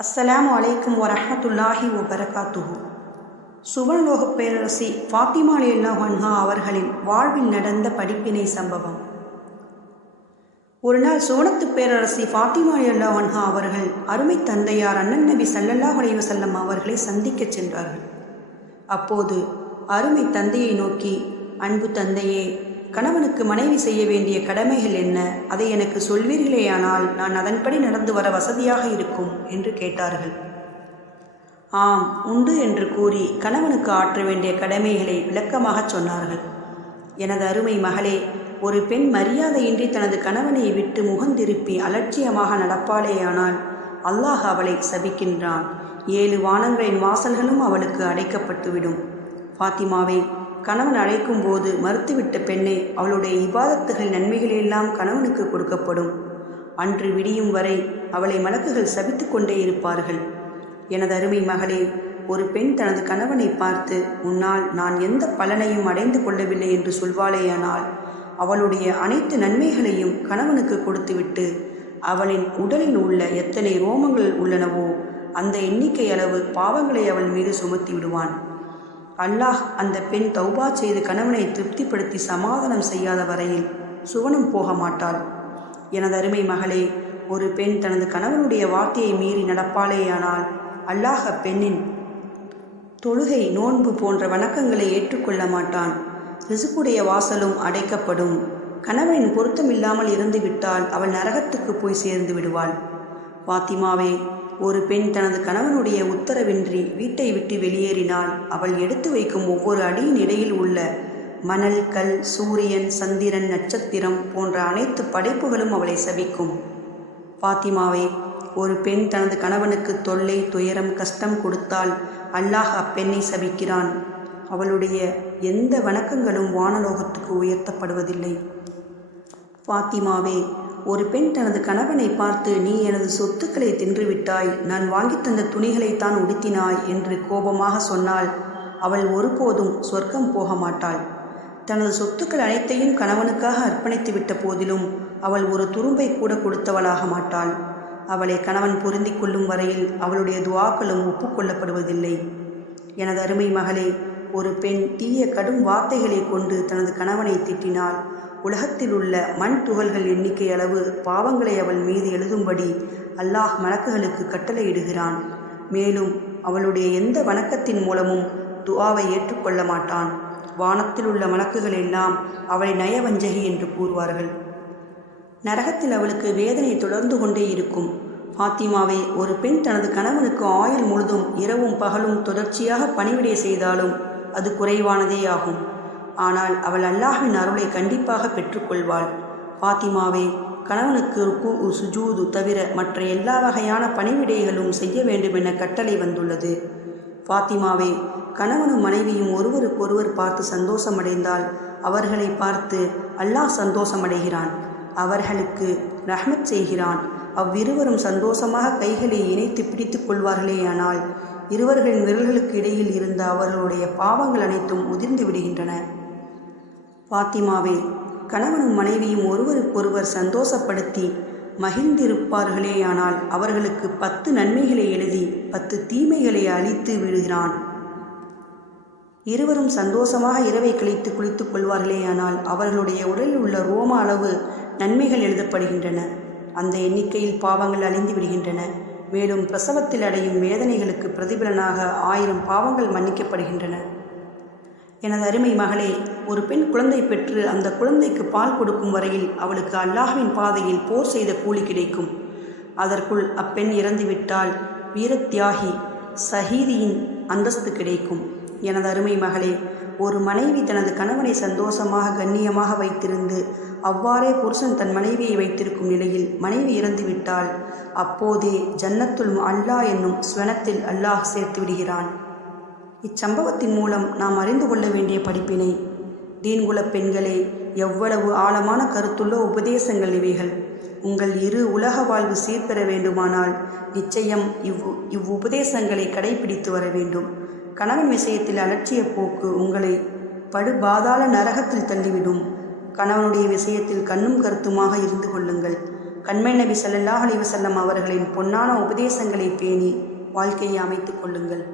அஸ்ஸலாம் வலைக்கம் வரஹ்மத்துல்லாஹி வபரகாத்துஹு. சுவர்லோகப் பேரரசி ஃபாத்திமா அலியல்லாஹ் அன்ஹா அவர்களின் வாழ்வில் நடந்த படிப்பினை சம்பவம். ஒரு நாள் சோனத்து பேரரசி ஃபாத்திமா அலியல்லாஹ் அன்ஹா அவர்கள் அருமை தந்தையார் அண்ணன் நபி சல்லல்லாஹ் அலைவசல்லம் அவர்களை சந்திக்கச் சென்றார்கள். அப்போது அருமை தந்தையை நோக்கி அன்பு தந்தையே கணவனுக்கு மனைவி செய்ய வேண்டிய கடமைகள் என்ன? அதை எனக்கு சொல்வீர்களேயானால் நான் அதன்படி நடந்து வர வசதியாக இருக்கும் என்று கேட்டார்கள். ஆம் உண்டு என்று கூறி கணவனுக்கு ஆற்ற வேண்டிய கடமைகளை விளக்கமாகச் சொன்னார்கள். எனது அருமை மகளே ஒரு பெண் மரியாதையின்றி தனது கணவனை விட்டு முகந்திருப்பி அலட்சியமாக நடப்பாளேயானால் அல்லாஹ் அவளை சபிக்கின்றான். ஏழு வானங்களின் வாசல்களும் அவளுக்கு அடைக்கப்பட்டுவிடும். ஃபாத்திமாவை கணவன் அழைக்கும் போது மறுத்துவிட்ட பெண்ணை அவளுடைய இபாதத்துகள் நன்மைகளெல்லாம் கணவனுக்கு கொடுக்கப்படும். அன்று விடியும் வரை அவளை மலக்குகள் சபித்து கொண்டே இருப்பார்கள். எனது அருமை மகளே ஒரு பெண் தனது கணவனை பார்த்து உன்னால் நான் எந்த பலனையும் அடைந்து கொள்ளவில்லை என்று சொல்வாளேயானால் அவளுடைய அனைத்து நன்மைகளையும் கணவனுக்கு கொடுத்துவிட்டு அவளின் உடலில் உள்ள எத்தனை ரோமங்கள் உள்ளனவோ அந்த எண்ணிக்கை அளவு பாவங்களை அவள் மீது சுமத்தி விடுவான் அல்லாஹ் அந்த பெண் தௌபா செய்து கணவனை திருப்திப்படுத்தி சமாதானம் செய்யாத வரையில் சுவனம் போக மாட்டாள். எனது அருமை மகளே ஒரு பெண் தனது கணவனுடைய வார்த்தையை மீறி நடப்பாளேயானால் அல்லாஹ பெண்ணின் தொழுகை நோன்பு போன்ற வணக்கங்களை ஏற்றுக்கொள்ள மாட்டான். ரிசுக்குடைய வாசலும் அடைக்கப்படும். கணவனின் பொருத்தமில்லாமல் இருந்துவிட்டால் அவள் நரகத்துக்கு போய் சேர்ந்து விடுவாள். பாத்திமாவே ஒரு பெண் தனது கணவனுடைய உத்தரவின்றி வீட்டை விட்டு வெளியேறினால் அவள் எடுத்து வைக்கும் ஒவ்வொரு அடியின் இடையில் உள்ள மணல் கல் சூரியன் சந்திரன் நட்சத்திரம் போன்ற அனைத்து படைப்புகளும் அவளை சபிக்கும். பாத்திமாவே ஒரு பெண் தனது கணவனுக்கு தொல்லை துயரம் கஷ்டம் கொடுத்தால் அல்லாஹ் அப்பெண்ணை சபிக்கிறான். அவளுடைய எந்த வணக்கங்களும் வானலோகத்துக்கு உயர்த்தப்படுவதில்லை. பாத்திமாவே ஒரு பெண் தனது கணவனை பார்த்து நீ எனது சொத்துக்களை தின்றுவிட்டாய். நான் வாங்கித் தந்த துணிகளைத்தான் உடுத்தினாய் என்று கோபமாக சொன்னால் அவள் ஒருபோதும் சொர்க்கம் போக மாட்டாள். தனது சொத்துக்கள் அனைத்தையும் கணவனுக்காக அர்ப்பணித்து விட்ட போதிலும் அவள் ஒரு துரும்பை கூட கொடுத்தவளாக மாட்டாள். அவளை கணவன் பொருந்தி கொள்ளும் வரையில் அவளுடைய துவாக்களும் ஒப்புக்கொள்ளப்படுவதில்லை எனது அருமை மகளே ஒரு பெண் தீய கடும் வார்த்தைகளை கொண்டு தனது கணவனை திட்டினாள். உலகத்தில் உள்ள மண் துகள்கள் எண்ணிக்கை அளவு பாவங்களை அவள் மீது எழுதும்படி அல்லாஹ் மலக்குகளுக்கு கட்டளையிடுகிறான். மேலும் அவளுடைய எந்த வணக்கத்தின் மூலமும் துவாவை ஏற்றுக்கொள்ள மாட்டான். வானத்தில் உள்ள மலக்குகள் எல்லாம் அவளை நயவஞ்சகி என்று கூறுவார்கள். நரகத்தில் அவளுக்கு வேதனை தொடர்ந்து கொண்டே இருக்கும். ஃபாத்திமாவை ஒரு பெண் தனது கணவனுக்கு ஆயுள் முழுதும் இரவும் பகலும் தொடர்ச்சியாக பணிவிடை செய்தாலும் அது குறைவானதே ஆகும். ஆனால் அவள் அல்லாஹின் அருளை கண்டிப்பாக பெற்றுக்கொள்வாள். பாத்திமாவே கணவனுக்கு ருக்கு சுஜூது தவிர மற்ற எல்லா வகையான பணிவிடைகளும் செய்ய வேண்டுமென கட்டளை வந்துள்ளது. ஃபாத்திமாவே கணவனும் மனைவியும் ஒருவருக்கொருவர் பார்த்து சந்தோஷமடைந்தால் அவர்களை பார்த்து அல்லாஹ் சந்தோஷமடைகிறான். அவர்களுக்கு ரஹ்மத் செய்கிறான். அவ்விருவரும் சந்தோஷமாக கைகளை இணைத்து பிடித்து கொள்வார்களேயானால் இருவர்களின் விரல்களுக்கு இடையில் இருந்த அவர்களுடைய பாவங்கள் அனைத்தும் உதிர்ந்து விடுகின்றன. பாத்திமாவே கணவனும் மனைவியும் ஒருவருக்கொருவர் சந்தோஷப்படுத்தி மகிழ்ந்திருப்பார்களேயானால் அவர்களுக்கு பத்து நன்மைகளை எழுதி பத்து தீமைகளை அழித்து விடுகிறான். இருவரும் சந்தோஷமாக இரவை கழித்து குளித்துக் கொள்வார்களேயானால் அவர்களுடைய உடலில் உள்ள ரோம அளவு நன்மைகள் எழுதப்படுகின்றன. அந்த எண்ணிக்கையில் பாவங்கள் அழிந்து விடுகின்றன. மேலும் பிரசவத்தில் அடையும் வேதனைகளுக்கு பிரதிபலனாக ஆயிரம் பாவங்கள் மன்னிக்கப்படுகின்றன. எனது அருமை மகளே ஒரு பெண் குழந்தை பெற்று அந்த குழந்தைக்கு பால் கொடுக்கும் வரையில் அவளுக்கு அல்லாஹ்வின் பாதையில் போர் செய்த கூலி கிடைக்கும். அதற்குள் அப்பெண் இறந்துவிட்டால் வீரத்தியாகி சஹீதியின் அந்தஸ்து கிடைக்கும். எனது அருமை மகளே ஒரு மனைவி தனது கணவனை சந்தோஷமாக கண்ணியமாக வைத்திருந்து அவ்வாறே புருஷன் தன் மனைவியை வைத்திருக்கும் நிலையில் மனைவி இறந்துவிட்டால் அப்போதே ஜன்னத்துல் அல்லாஹ் என்னும் ஸ்வனத்தில் அல்லாஹ் சேர்த்து விடுகிறான். இச்சம்பவத்தின் மூலம் நாம் அறிந்து கொள்ள வேண்டிய படிப்பினை தீன்குல பெண்களே எவ்வளவு ஆழமான கருத்துள்ள உபதேசங்கள் இவைகள். உங்கள் இரு உலக வாழ்வு சீர்பெற வேண்டுமானால் நிச்சயம் இவ் இவ்வுபதேசங்களை கடைபிடித்து வர வேண்டும். கணவன் விஷயத்தில் அலட்சிய போக்கு உங்களை படுபாதாள நரகத்தில் தள்ளிவிடும். கணவனுடைய விஷயத்தில் கண்ணும் கருத்துமாக இருந்து கொள்ளுங்கள். கண்மை நபி சல்லாஹ் அலிவசல்லம் அவர்களின் பொன்னான உபதேசங்களை பேணி வாழ்க்கையை அமைத்துக் கொள்ளுங்கள்.